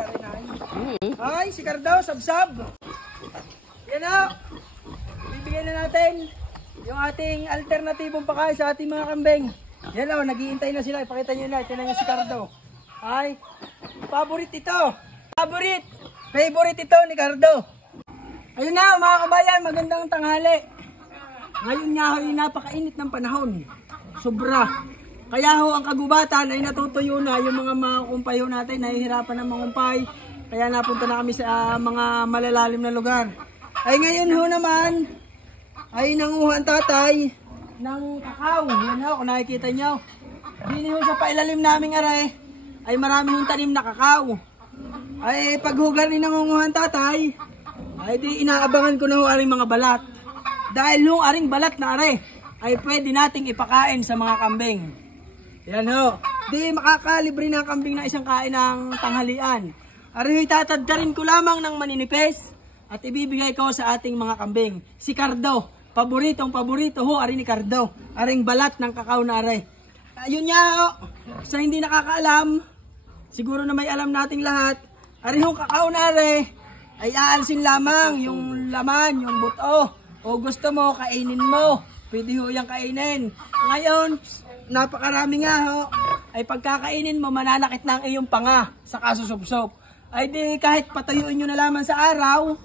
Kita rin ay. Ay, si Cardo, sabsab. Yan o. Bibigyan na natin yung ating alternatibong pakain sa ating mga kambing. Yan o, naghihintay na sila. Ipakita nyo na, tinan nyo si Cardo. Ay, favorite ito. Favorite ito ni Cardo. Ayun na mga kabayan, magandang tanghali. Ngayon nga ho, napakainit ng panahon. Sobra. Kaya ho ang kagubatan ay natutuyo na yung mga kumpay ho natin, nahihirapan ng mangumpay. Kaya napunta na kami sa mga malalalim na lugar. Ay ngayon ho naman, ay nanguha ang tatay ng kakao. Yan ho, kung nakikita nyo. Dini ho sa pailalim naming aray, ay marami hong tanim na kakao. Ay paghugar ni nangunguha ang tatay, ay di inaabangan ko na ho aring mga balat. Dahil ho aring balat na aray, ay pwede nating ipakain sa mga kambing. Yan ho. Di makakalibre ng kambing na isang kain ng tanghalian. Ari tatadkarin ko lamang ng maninipes at ibibigay ko sa ating mga kambing. Si Cardo, paborito ho, ari ni Cardo. Aring balat ng kakao na ari. Ayun nga ho, sa hindi nakakaalam, siguro na may alam nating lahat, ari ho kakao na ari, ay aalsin lamang yung laman, yung buto. O gusto mo, kainin mo. Pwede ho yung kainin. Ngayon, napakarami nga ho, ay pagkakainin mo, mananakit na ang iyong panga sa kasusubsob. Ay di kahit patayuin nyo na lamang sa araw,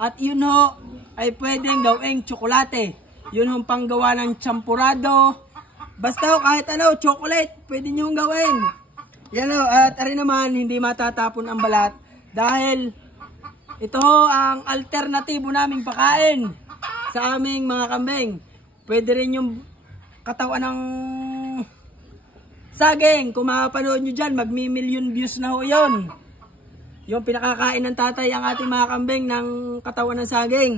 at yun ho, ay pwedeng gawing tsokolate. Yun ho panggawa ng champurado. Basta ho, kahit ano, chocolate, pwede nyo gawin. Yan ho, at ari naman, hindi matatapon ang balat. Dahil, ito ho ang alternatibo naming pakain sa aming mga kambing. Pwede rin yung katawan ng saging. Kung makapanood nyo dyan, magmi-million views na ho yun. Yung pinakakain ng tatay ang ating mga kambing ng katawan ng saging.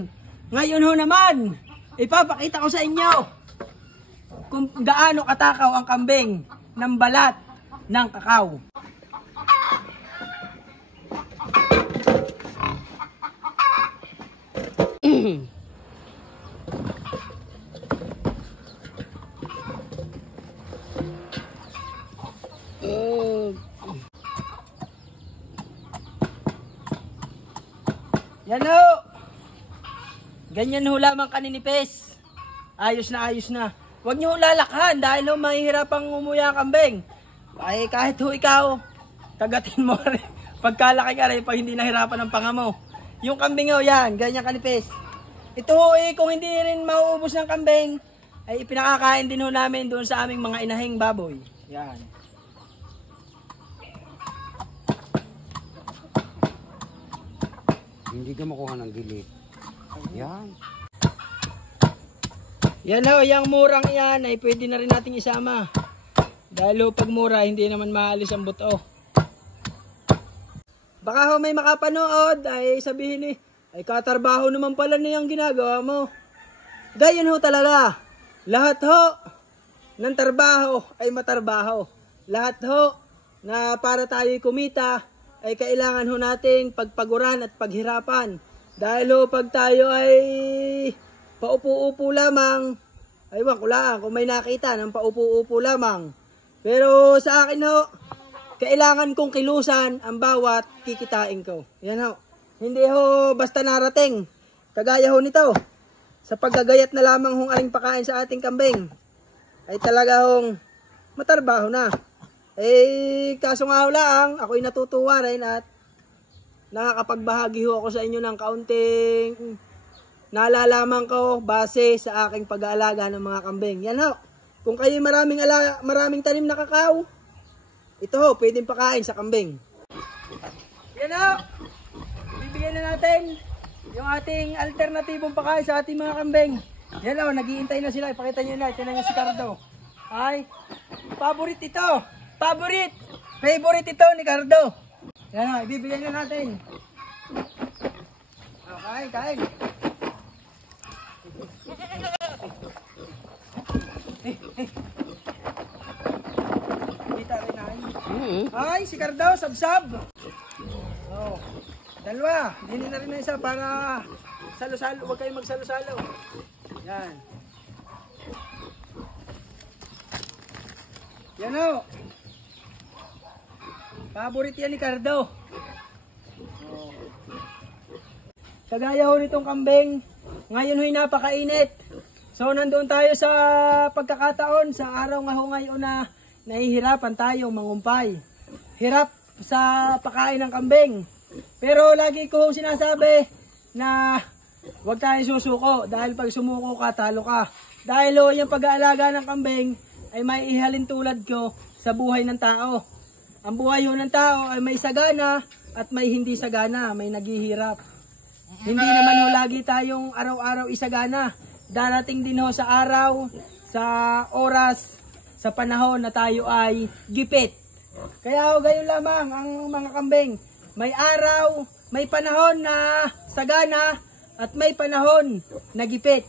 Ngayon ho naman, ipapakita ko sa inyo kung gaano katakaw ang kambing ng balat ng kakao. Yan ho. Ganyan ho lamang kaninipes. Ayos na. Huwag nyo lalakhan dahil ho mahihirapang umuya ang kambing. Ay kahit ho ikaw, kagatin mo rin. Pagkalaki ka rin pag hindi nahirapan ang panga mo. Yung kambing ho yan, ganyan kanipes. Ito ho kung hindi rin mauubos ng kambing, ay ipinakakain din ho namin doon sa aming mga inahing baboy. Yan. Hindi ka makuha ng gilid. Yan. Yan ho, yung murang yan ay pwede na rin nating isama. Dahil ho pag mura, hindi naman maalis ang buto. Baka ho may makapanood ay sabihin ay katarbaho naman pala niyang ginagawa mo. Ganyan ho talaga. Lahat ho ng trabaho ay matarbaho. Lahat ho na para tayo kumita ay kailangan ho nating pagpaguran at paghirapan. Dahil ho pag tayo ay paupo-upo lamang, ay wala kung may nakita ng paupo-upo lamang. Pero sa akin ho, kailangan kong kilusan ang bawat kikitain ko. Yan ho. Hindi ho basta narating. Kagaya ho nito. Sa paggagayat na lamang hong aring pakain sa ating kambing, ay talaga hong matarbaho na. Kaso nga ho lang, ako'y natutuwa rin at nakakapagbahagi ho ako sa inyo ng kaunting nalalaman ko base sa aking pag-aalaga ng mga kambing. Yan ho. Kung kayo maraming tanim na kakao, ito ho, pwedeng pakain sa kambing. Yan ho. Bibigyan na natin yung ating alternatibong pakain sa ating mga kambing. Yan ho, naghihintay na sila. Ipakita nyo na, tinan nyo si Cardo. Ay, favorite ito. Favorite ito ni Cardo. Yan ho, ibibigay na natin. Okay, kain. Kita rin ay. Ay, si Cardo, sabsab. Oh, dalawa. Dini na rin na isa para salo-salo. Huwag kayong magsalo-salo. Yan. Yan o. Favorite yan ni Cardo. Kagaya ho nitong kambing, ngayon ho'y napakainit. So nandoon tayo sa pagkakataon, sa araw nga ho ngayon na nahihirapan tayong mangumpay. Hirap sa pakain ng kambing. Pero lagi ko sinasabi na huwag tayo susuko dahil pag sumuko ka, talo ka. Dahil ho yung pag-aalaga ng kambing ay may ihalin tulad ko sa buhay ng tao. Ang buhay ho ng tao ay may sagana at may hindi sagana, may naghihirap. Hindi naman ho lagi tayong araw-araw isagana. Darating din ho sa araw, sa oras, sa panahon na tayo ay gipit. Kaya ho gayon lamang ang mga kambing. May araw, may panahon na sagana at may panahon na gipit.